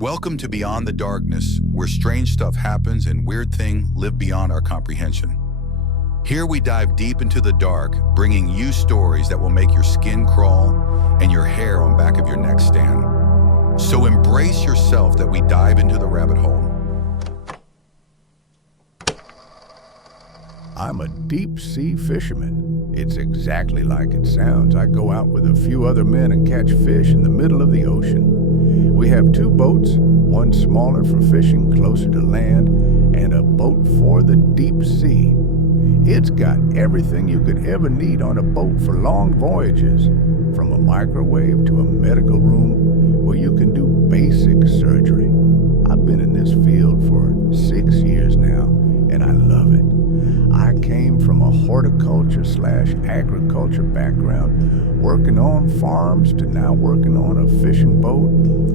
Welcome to Beyond the Darkness, where strange stuff happens and weird things live beyond our comprehension. Here we dive deep into the dark, bringing you stories that will make your skin crawl and your hair on back of your neck stand. So embrace yourself that we dive into the rabbit hole. I'm a deep-sea fisherman. It's exactly like it sounds. I go out with a few other men and catch fish in the middle of the ocean. We have two boats, one smaller for fishing closer to land, and a boat for the deep sea. It's got everything you could ever need on a boat for long voyages, from a microwave to a medical room where you can do basic surgery. I've been in this field for 6 years now, and I love it. I came from a horticulture/agriculture background, working on farms to now working on a fishing boat.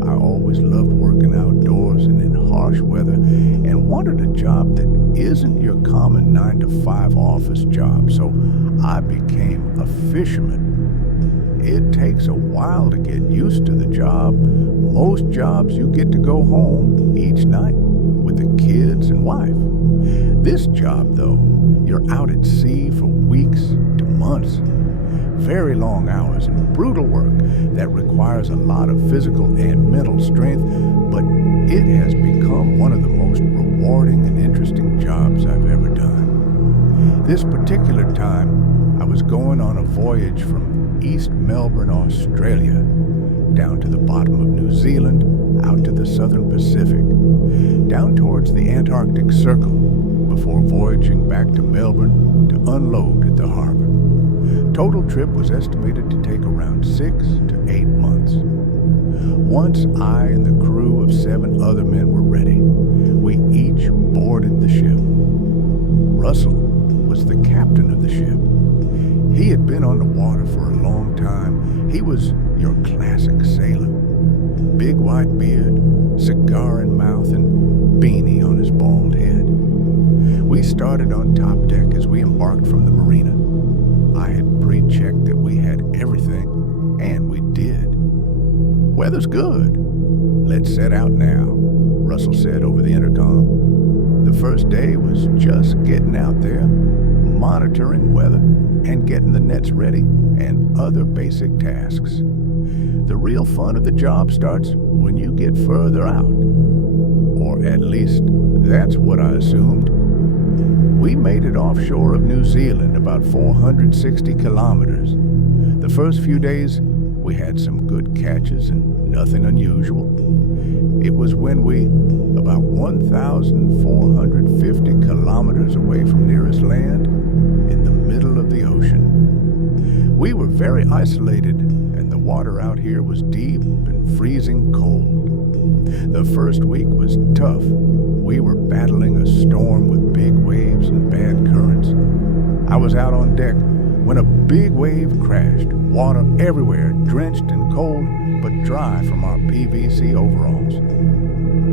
I always loved working outdoors and in harsh weather and wanted a job that isn't your common 9-to-5 office job, so I became a fisherman. It takes a while to get used to the job. Most jobs you get to go home each night with the kids and wife. This job, though, you're out at sea for weeks to months. Very long hours and brutal work that requires a lot of physical and mental strength, but it has become one of the most rewarding and interesting jobs I've ever done. This particular time, I was going on a voyage from East Melbourne, Australia, down to the bottom of New Zealand, out to the southern Pacific, down towards the Antarctic Circle, before voyaging back to Melbourne to unload at the harbor. Total trip was estimated to take around 6 to 8 months. Once I and the crew of 7 other men were ready, we each boarded the ship. Russell was the captain of the ship. He had been on the water for a long time. He was your classic sailor. Big white beard, cigar in mouth, and beanie on his bald head. We started on top deck as we embarked from the marina. I had pre-checked that we had everything, and we did. Weather's good. Let's set out now, Russell said over the intercom. The first day was just getting out there, monitoring weather, and getting the nets ready, and other basic tasks. The real fun of the job starts when you get further out. Or at least, that's what I assumed. We made it offshore of New Zealand, about 460 kilometers. The first few days, we had some good catches and nothing unusual. It was when we, about 1,450 kilometers away from nearest land, in the middle of the ocean. We were very isolated, and the water out here was deep and freezing cold. The first week was tough. We were battling a storm with big waves and bad currents. I was out on deck when a big wave crashed, water everywhere, drenched and cold, but dry from our PVC overalls.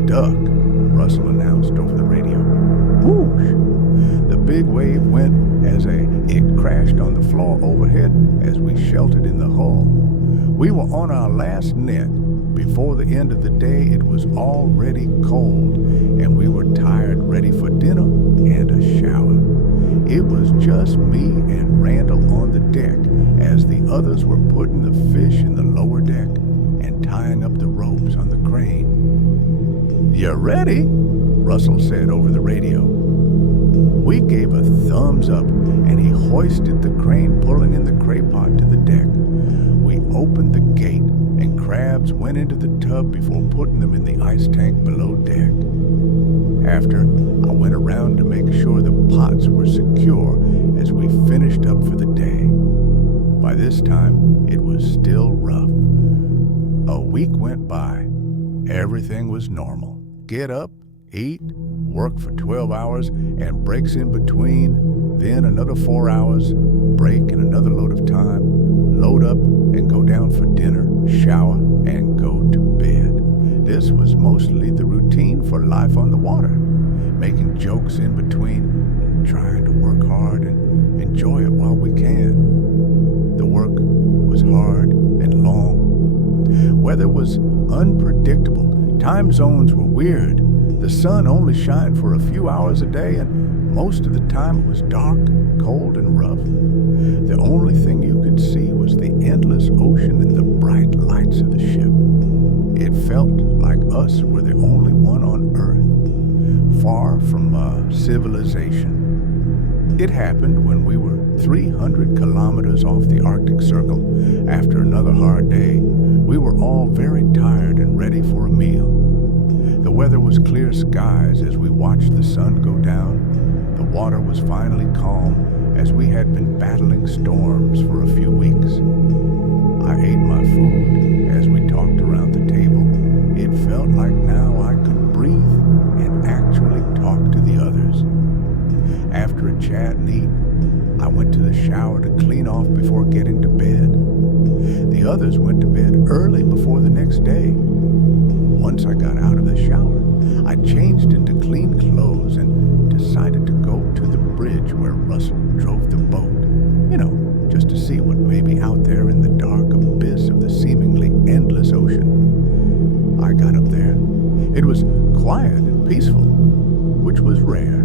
"Duck," Russell announced over the radio. Whoosh! The big wave went as it crashed on the floor overhead as we sheltered in the hull. We were on our last net. Before the end of the day, it was already cold, and we were tired, ready for dinner and a shower. It was just me and Randall on the deck as the others were putting the fish in the lower deck and tying up the ropes on the crane. "You ready?" Russell said over the radio. We gave a thumbs up, and he hoisted the crane, pulling in the craypot to the deck. We opened the gate, and crabs went into the tub before putting them in the ice tank below deck. After, I went around to make sure the pots were secure as we finished up for the day. By this time, it was still rough. A week went by. Everything was normal. Get up, eat, work for 12 hours, and breaks in between, then another 4 hours, break and another load of time, load up and go down for dinner, shower, and go to bed. This was mostly the routine for life on the water, making jokes in between and trying to work hard and enjoy it while we can. The work was hard and long. Weather was unpredictable, Time zones were weird. The sun only shined for a few hours a day, and most of the time it was dark, cold, and rough. The only thing you could see was the endless ocean and the bright lights of the ship. It felt like us were the only one on Earth, far from civilization. It happened when we were 300 kilometers off the Arctic Circle. After another hard day, we were all very tired and ready for a meal. The weather was clear skies as we watched the sun go down. The water was finally calm as we had been battling storms for a few weeks. I ate my food as we talked around the table. It felt like now I could breathe and actually talk to the others. After a chat and eat, I went to the shower to clean off before getting to bed. The others went to bed early before the next day. Once I got out of the shower, I changed into clean clothes and decided to go to the bridge where Russell drove the boat. Just to see what may be out there in the dark abyss of the seemingly endless ocean. I got up there. It was quiet and peaceful, which was rare.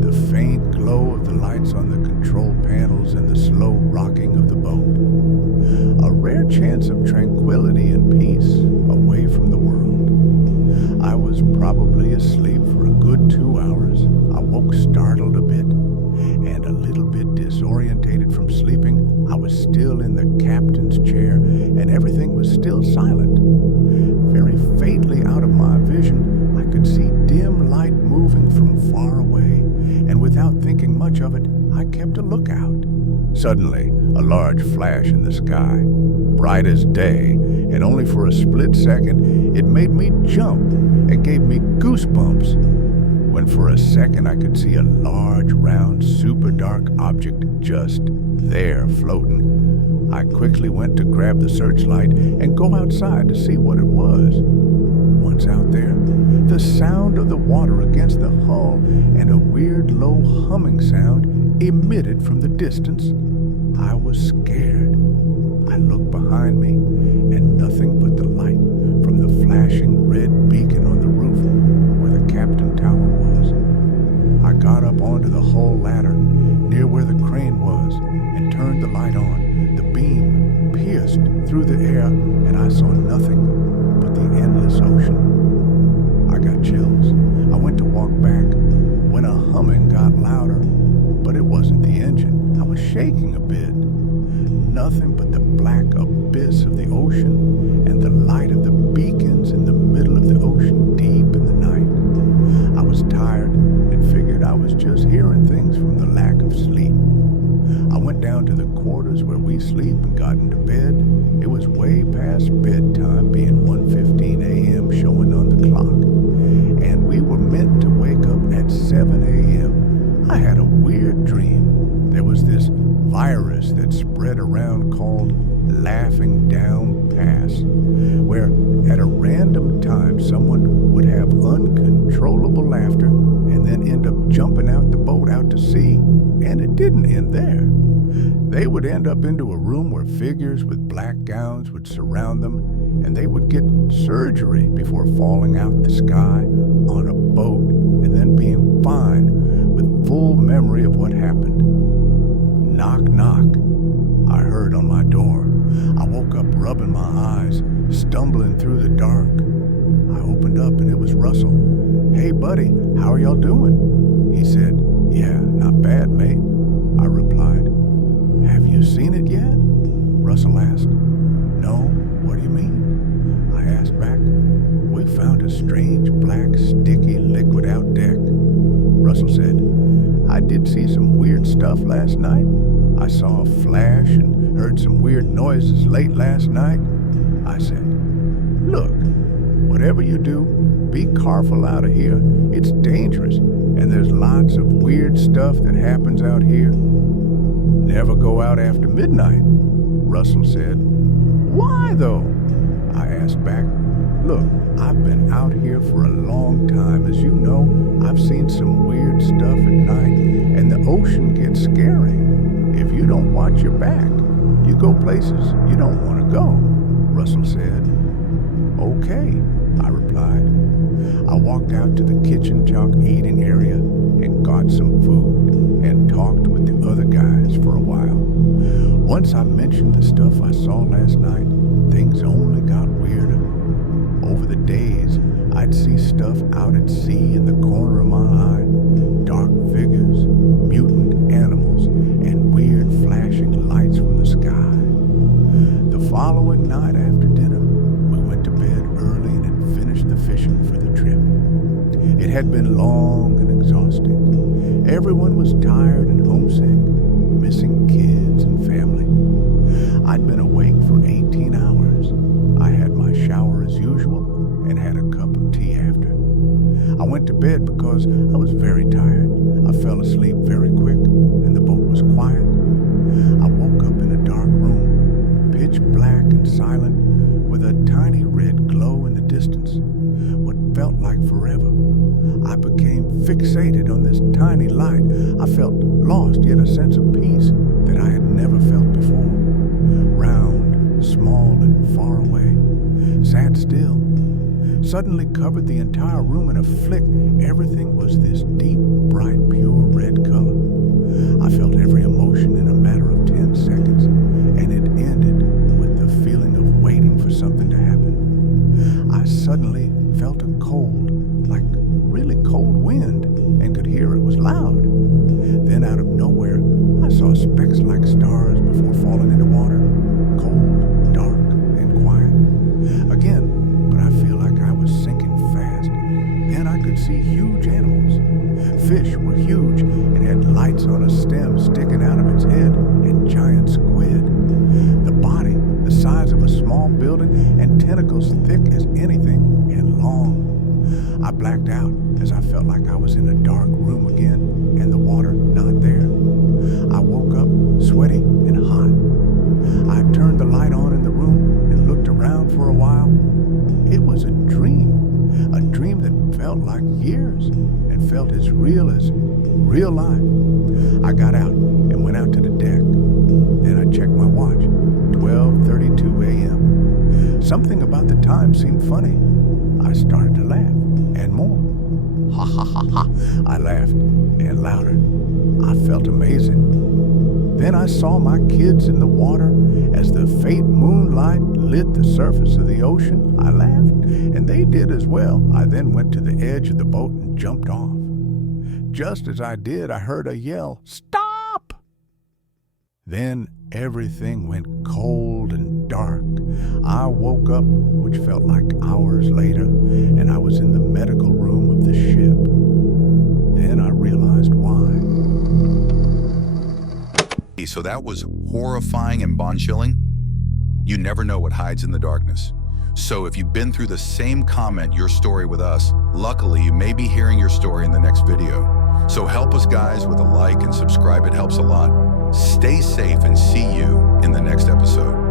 The faint glow of the lights on the control panels and the slow rocking of the boat. A rare chance of tranquility and peace away from the world. I was probably asleep for a good 2 hours. I woke startled a bit and a little bit disorientated from sleeping. I was still in the captain's chair and everything was still silent. Very faintly out of my vision, I could see dim light moving from far away, and without thinking much of it, I kept a lookout. Suddenly, a large flash in the sky, bright as day, and only for a split second, it made me jump and gave me goosebumps. When for a second I could see a large, round, super dark object just there floating, I quickly went to grab the searchlight and go outside to see what it was. Once out there, the sound of the water against the hull and a weird low humming sound emitted from the distance. I was scared. I looked behind me and nothing but the light from the flashing red beacon on the roof where the captain tower was. I got up onto the hull ladder near where the crane was and turned the light on. The beam pierced through the air and I saw nothing but the endless ocean. I got chills. I went to walk back when a humming got louder, but it wasn't the engine. I was shaking a bit. Nothing but the black abyss of the ocean and the light of the beacons in the middle of the ocean deep in the night. I was tired and figured I was just hearing things from the lack of sleep. I went down to the quarters where we sleep and got into bed. It was way past bedtime, being 1:15 a.m. showing on the clock, and we were meant to wake up at 7 a.m. I had a weird dream. There was this virus that spread around called Laughing Down Pass, where at a random time someone would have uncontrollable laughter and then end up jumping out the boat out to sea, and it didn't end there. They would end up into a room where figures with black gowns would surround them, and they would get surgery before falling out the sky on a boat and then being fine with full memory of what happened. Knock, knock, I heard on my door. I woke up rubbing my eyes, stumbling through the dark. I opened up and it was Russell. "Hey buddy, how are y'all doing?" He said. "Yeah, not bad, mate," I replied. "Have you seen it yet?" Russell asked. "No, what do you mean?" I asked back. "We found a strange black sticky liquid out deck." Russell said, "I did see some weird stuff last night. I saw a flash and heard some weird noises late last night." I said, "Look, whatever you do, be careful out of here. It's dangerous, and there's lots of weird stuff that happens out here. Never go out after midnight," Russell said. "Why though?" I asked back. "Look, I've been out here for a long time. As you know, I've seen some weird stuff at night, and the ocean gets scary. If you don't watch your back, you go places you don't want to go," Russell said. Okay, I replied. I walked out to the kitchen jock eating area and got some food and talked with the other guys for a while. Once I mentioned the stuff I saw last night, things only got weirder. Over the days, I'd see stuff out at sea in the corner of my eye, dark figures, mutant animals, and weird flashing lights from the sky. The following night after dinner, we went to bed early and had finished the fishing for the trip. It had been long and exhausting. Everyone was tired and homesick, missing kids and family. I'd been awake for 18 hours. I had my shower as usual and had a cup of tea after. I went to bed because I was very tired. I fell asleep very quick and the boat was quiet. I woke up in a dark room, pitch black and silent, with a tiny red glow in the distance, what felt like forever. I became fixated on this tiny light. I felt lost, yet a sense of peace that I had never felt before. Round, small, and far away, sat still. Suddenly covered the entire room in a flick. Everything was this deep, bright, pure red color. I felt every emotion in a matter of 10 seconds, and it ended with the feeling of waiting for something to happen. I suddenly felt a cold, like really cold wind, and could hear it was loud. Then out of nowhere, I saw specks like stars before falling into water, cold, dark, and quiet. Again, but I feel like I was sinking fast. Then I could see huge animals. Fish were huge and had lights on a stem sticking out of its head, and giant squid. The body, the size of a small building, and tentacles thick as anything and long. I blacked out as I felt like I was in a dark room again and the water not there. I woke up sweaty and hot. I turned the light on in the room and looked around for a while. It was a dream that felt like years and felt as real life. I got out and went out to the deck. Then I checked my watch, 12:32 a.m. Something about the time seemed funny. I started to laugh, and more. Ha ha ha ha. I laughed, and louder. I felt amazing. Then I saw my kids in the water as the faint moonlight lit the surface of the ocean. I laughed, and they did as well. I then went to the edge of the boat and jumped off. Just as I did, I heard a yell, "Stop!" Then everything went cold and dark. I woke up, which felt like hours later, and I was in the medical room of the ship. Then I realized why. So that was horrifying and bone-chilling. You never know what hides in the darkness. So if you've been through the same comment, your story with us, luckily you may be hearing your story in the next video. So help us guys with a like and subscribe, it helps a lot. Stay safe and see you in the next episode.